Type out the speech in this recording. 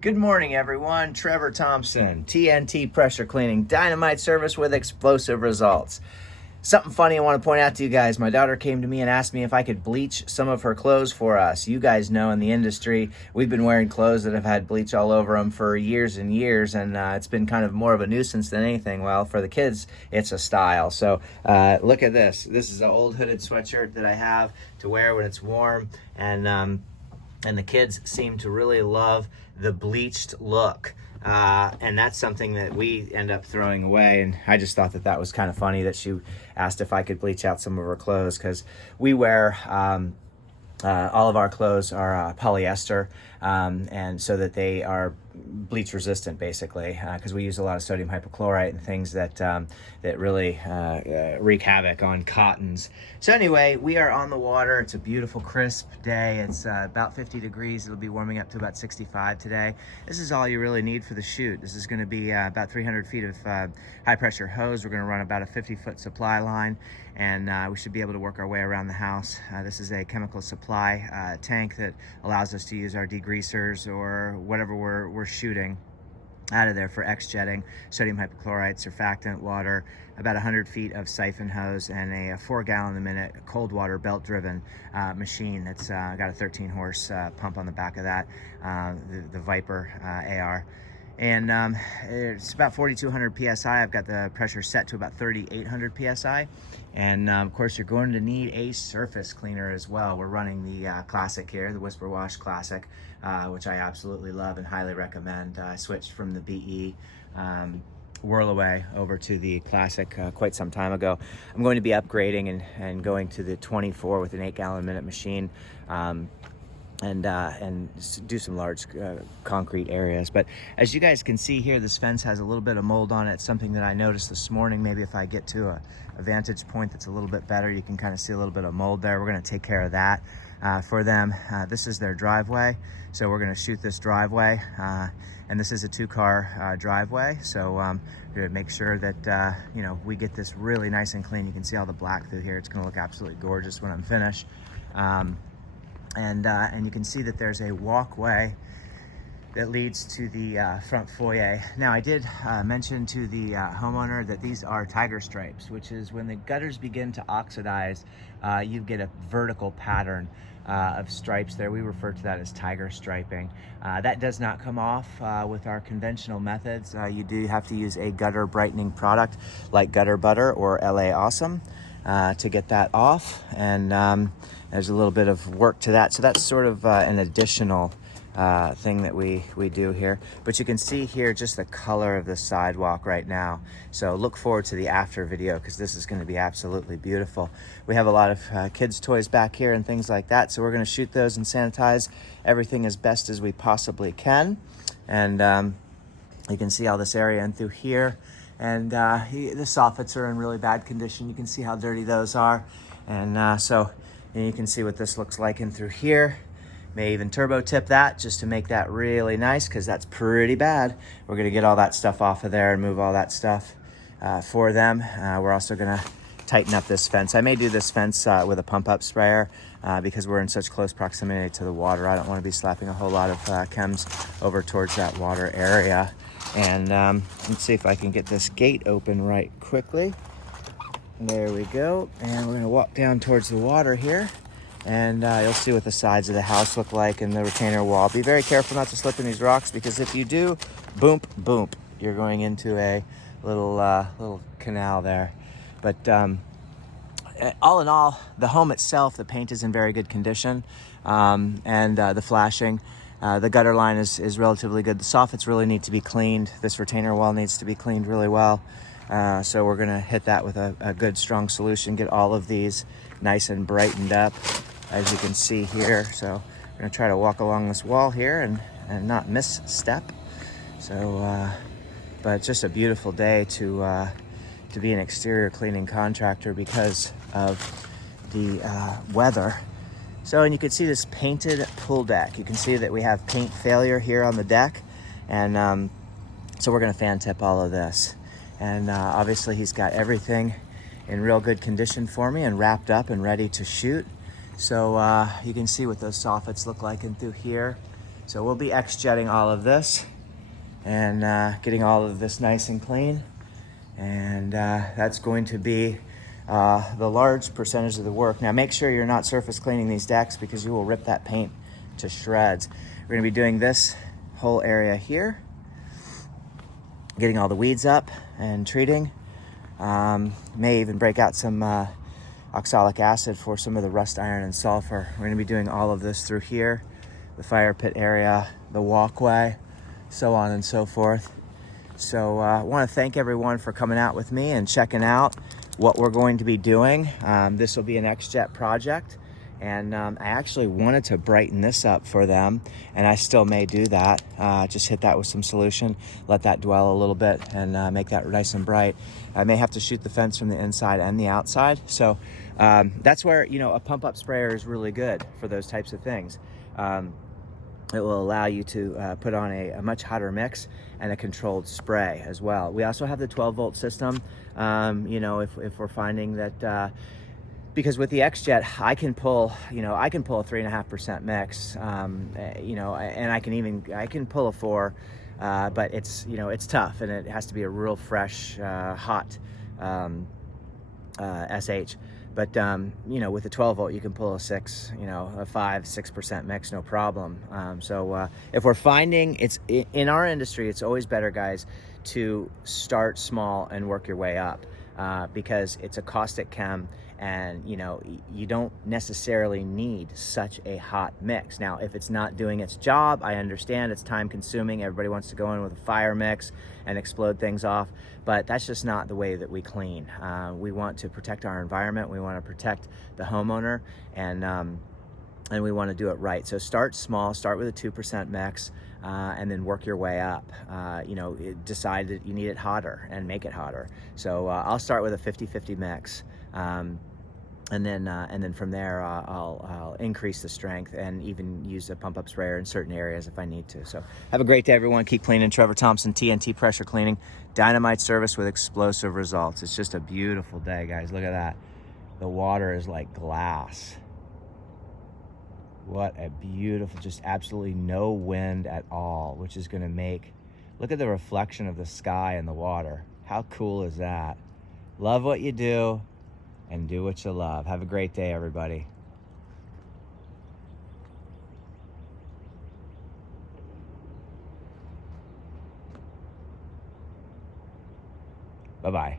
Good morning, everyone. Trevor Thompson, TNT Pressure Cleaning, dynamite service with explosive results. Something funny I want to point out to you guys. My daughter came to me and asked me if I could bleach some of her clothes for us. You guys know in the industry, we've been wearing clothes that have had bleach all over them for years and years, and it's been kind of more of a nuisance than anything. Well, for the kids, it's a style. So look at this. This is an old hooded sweatshirt that I have to wear when it's warm, and the kids seem to really love the bleached look. And that's something that we end up throwing away. And I just thought that that was kind of funny that she asked if I could bleach out some of her clothes, because we wear all of our clothes are polyester, and so that they are bleach resistant, basically, because we use a lot of sodium hypochlorite and things that that really wreak havoc on cottons. So anyway, we are on the water. It's a beautiful, crisp day. It's about 50 degrees. It'll be warming up to about 65 today. This is all you really need for the shoot. This is going to be about 300 feet of high pressure hose. We're going to run about a 50-foot supply line, and we should be able to work our way around the house. This is a chemical supply tank that allows us to use our degreasers or whatever we're shooting out of there for X-jetting, sodium hypochlorite, surfactant, water, about 100 feet of siphon hose, and a 4 gallon a minute cold water belt driven machine that's got a 13 horse pump on the back of that, the Viper AR. And it's about 4,200 PSI. I've got the pressure set to about 3,800 PSI. And of course, you're going to need a surface cleaner as well. We're running the Classic here, the Whisper Wash Classic, which I absolutely love and highly recommend. I switched from the BE Whirlaway over to the Classic quite some time ago. I'm going to be upgrading and going to the 24 with an 8 gallon a minute machine. And do some large concrete areas. But as you guys can see here, this fence has a little bit of mold on it. It's something that I noticed this morning. Maybe if I get to a vantage point that's a little bit better, you can kind of see a little bit of mold there. We're going to take care of that for them. This is their driveway, so we're going to shoot this driveway, and this is a 2-car driveway, so we're going to make sure that you know, we get this really nice and clean. You can see all the black through here. It's going to look absolutely gorgeous when I'm finished. And you can see that there's a walkway that leads to the front foyer. Now, I did mention to the homeowner that these are tiger stripes, which is when the gutters begin to oxidize, you get a vertical pattern of stripes there. We refer to that as tiger striping. That does not come off with our conventional methods. You do have to use a gutter brightening product like Gutter Butter or LA Awesome to get that off, and there's a little bit of work to that. So that's sort of an additional thing that we do here. But you can see here just the color of the sidewalk right now. So look forward to the after video, because this is going to be absolutely beautiful. We have a lot of kids' toys back here and things like that. So we're going to shoot those and sanitize everything as best as we possibly can. And you can see all this area and through here. And the soffits are in really bad condition. You can see how dirty those are. And so you can see what this looks like in through here. May even turbo tip that just to make that really nice, because that's pretty bad. We're gonna get all that stuff off of there and move all that stuff for them. We're also gonna tighten up this fence. I may do this fence with a pump up sprayer because we're in such close proximity to the water. I don't wanna be slapping a whole lot of chems over towards that water area. And let's see if I can get this gate open right quickly. There we go. And we're gonna walk down towards the water here, and you'll see what the sides of the house look like and the retainer wall. Be very careful not to slip in these rocks, because if you do, boom, boom, you're going into a little canal there. But all in all, the home itself, the paint is in very good condition, and the flashing. The gutter line is relatively good. The soffits really need to be cleaned. This retainer wall needs to be cleaned really well. So we're gonna hit that with a good strong solution, get all of these nice and brightened up, as you can see here. So we're gonna try to walk along this wall here and not misstep. So, but it's just a beautiful day to be an exterior cleaning contractor because of the weather. So, and you can see this painted pool deck. You can see that we have paint failure here on the deck. And so we're gonna fan tip all of this. And obviously he's got everything in real good condition for me and wrapped up and ready to shoot. So you can see what those soffits look like in through here. So we'll be X-jetting all of this and getting all of this nice and clean. And that's going to be the large percentage of the work. Now make sure you're not surface cleaning these decks because you will rip that paint to shreds. We're gonna be doing this whole area here, getting all the weeds up and treating. May even break out some oxalic acid for some of the rust iron and sulfur. We're gonna be doing all of this through here, the fire pit area, the walkway, so on and so forth. So I want to thank everyone for coming out with me and checking out what we're going to be doing. This will be an X-Jet project, and I actually wanted to brighten this up for them, and I still may do that. Just hit that with some solution, let that dwell a little bit, and make that nice and bright. I may have to shoot the fence from the inside and the outside. So that's where, you know, a pump-up sprayer is really good for those types of things. It will allow you to put on a much hotter mix and a controlled spray as well. We also have the 12-volt system. You know, if we're finding that, because with the X-Jet, I can pull, you know, I can pull a 3.5% mix, you know, and I can pull a 4, but it's, you know, it's tough, and it has to be a real fresh, hot SH. But, you know, with the 12 volt, you can pull a 6, you know, a 5-6% mix, no problem. So if we're finding, it's in our industry, it's always better, guys, to start small and work your way up, because it's a caustic chem, and, you know, you don't necessarily need such a hot mix. Now, if it's not doing its job, I understand it's time consuming. Everybody wants to go in with a fire mix and explode things off, but that's just not the way that we clean. We want to protect our environment. We want to protect the homeowner, and we want to do it right. So start small, start with a 2% mix, and then work your way up. You know, decide that you need it hotter and make it hotter. So I'll start with a 50-50 mix. And then from there, I'll increase the strength and even use a pump-up sprayer in certain areas if I need to. So have a great day, everyone. Keep cleaning. Trevor Thompson, TNT Pressure Cleaning, dynamite service with explosive results. It's just a beautiful day, guys. Look at that. The water is like glass. What a beautiful, just absolutely no wind at all, which is going to make, look at the reflection of the sky and the water. How cool is that? Love what you do and do what you love. Have a great day, everybody. Bye-bye.